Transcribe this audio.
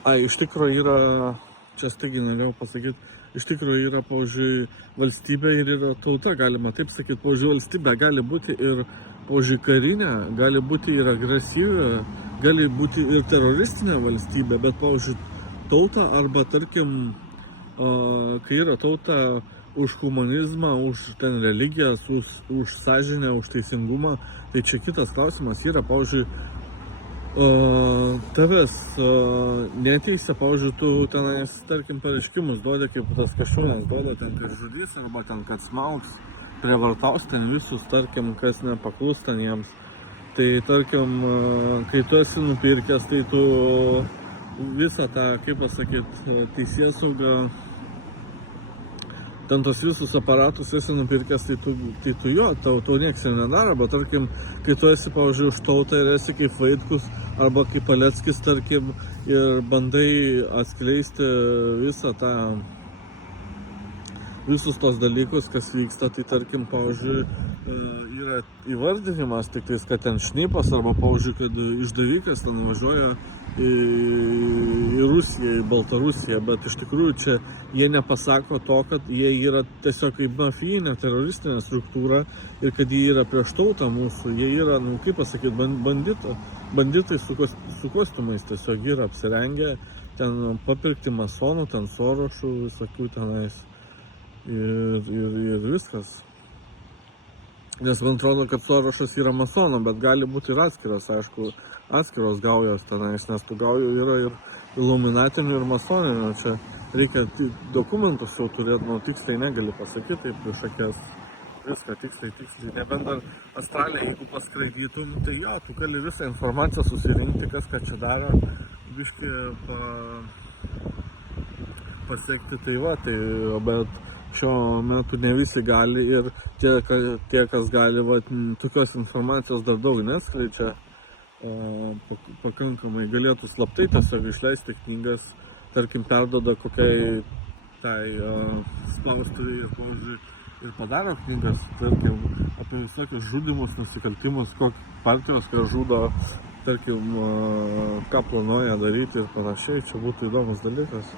Iš tikrųjų yra, čia staigiai norėjau pasakyti, iš tikrųjų yra, pavyzdžiui, valstybė ir yra tauta, galima taip sakyti, pavyzdžiui, valstybė gali būti ir, pavyzdžiui, karinė, gali būti ir agresyvi, gali būti ir teroristinė valstybė, bet, pavyzdžiui, tauta arba, tarkim, kai yra tauta už humanizmą, už ten religijas, už sąžinę, už teisingumą, tai čia kitas klausimas yra, pavyzdžiui, tavęs neteisia, pavyzdžiui, tu tenais, tarkim, pareiškimus duodi, kaip tas Kasčiūnas duoda, ten, kad žudys, arba ten, kad smaugs, prievartaus ten visus, tarkim, kas nepaklus ten jiems. Tai, tarkim, kai tu esi nupirkęs, tai tu visą tą, kaip pasakyti, teisėsaugą, ten tos visus aparatus esi nupirkęs, tai tu jo, tau nieks ir nedaro, bet tarkim, kai tu esi, pavyzdžiui, už tautą ir esi kaip Vaitkus arba kaip Paleckis, tarkim, ir bandai atskleisti visą tą, visus tos dalykus, kas vyksta, tai tarkim, pavyzdžiui, yra įvardinimas tik tais, kad ten šnipas arba, pavyzdžiui, kad išdavikas ten važiuoja į Rusiją, į Baltarusiją, bet iš tikrųjų čia jie nepasako to, kad jie yra tiesiog kaip mafijinė, teroristinė struktūra ir kad jie yra prieš tautą mūsų, jie yra, kaip pasakyti, banditai su kostiumais tiesiog yra apsirengę, ten papirkti masonų, ten Sorošų, visokių tenais ir viskas. Nes man atrodo, kad Sorošas yra masono, bet gali būti ir atskiras, aišku, atskiros gaujos tenais, nes tų gaujų yra ir iluminatinių, ir masoninių. Čia reikia dokumentus jau turėti, tiksliai negali pasakyti, taip prieš akės viską tiksliai. Nebent dar Australiją, jeigu paskraidytum, tai jo, tu gali visą informaciją susirinkti, kas ką čia daro, biškį pasiekti, tai va, bet šiuo metu ne visi gali ir tie kas gali, tokios informacijos dar daug neskleidžia, pakankamai galėtų slaptai tiesiog išleisti knygas, tarkim, perduoda kokiai tai spaustuvei ir, pavyzdžiui, ir padaro knygas, tarkim, apie visokius žudimus, nusikaltimus, partijos, kas žudo, tarkim, ką planuoja daryti ir panašiai, čia būtų įdomus dalykas.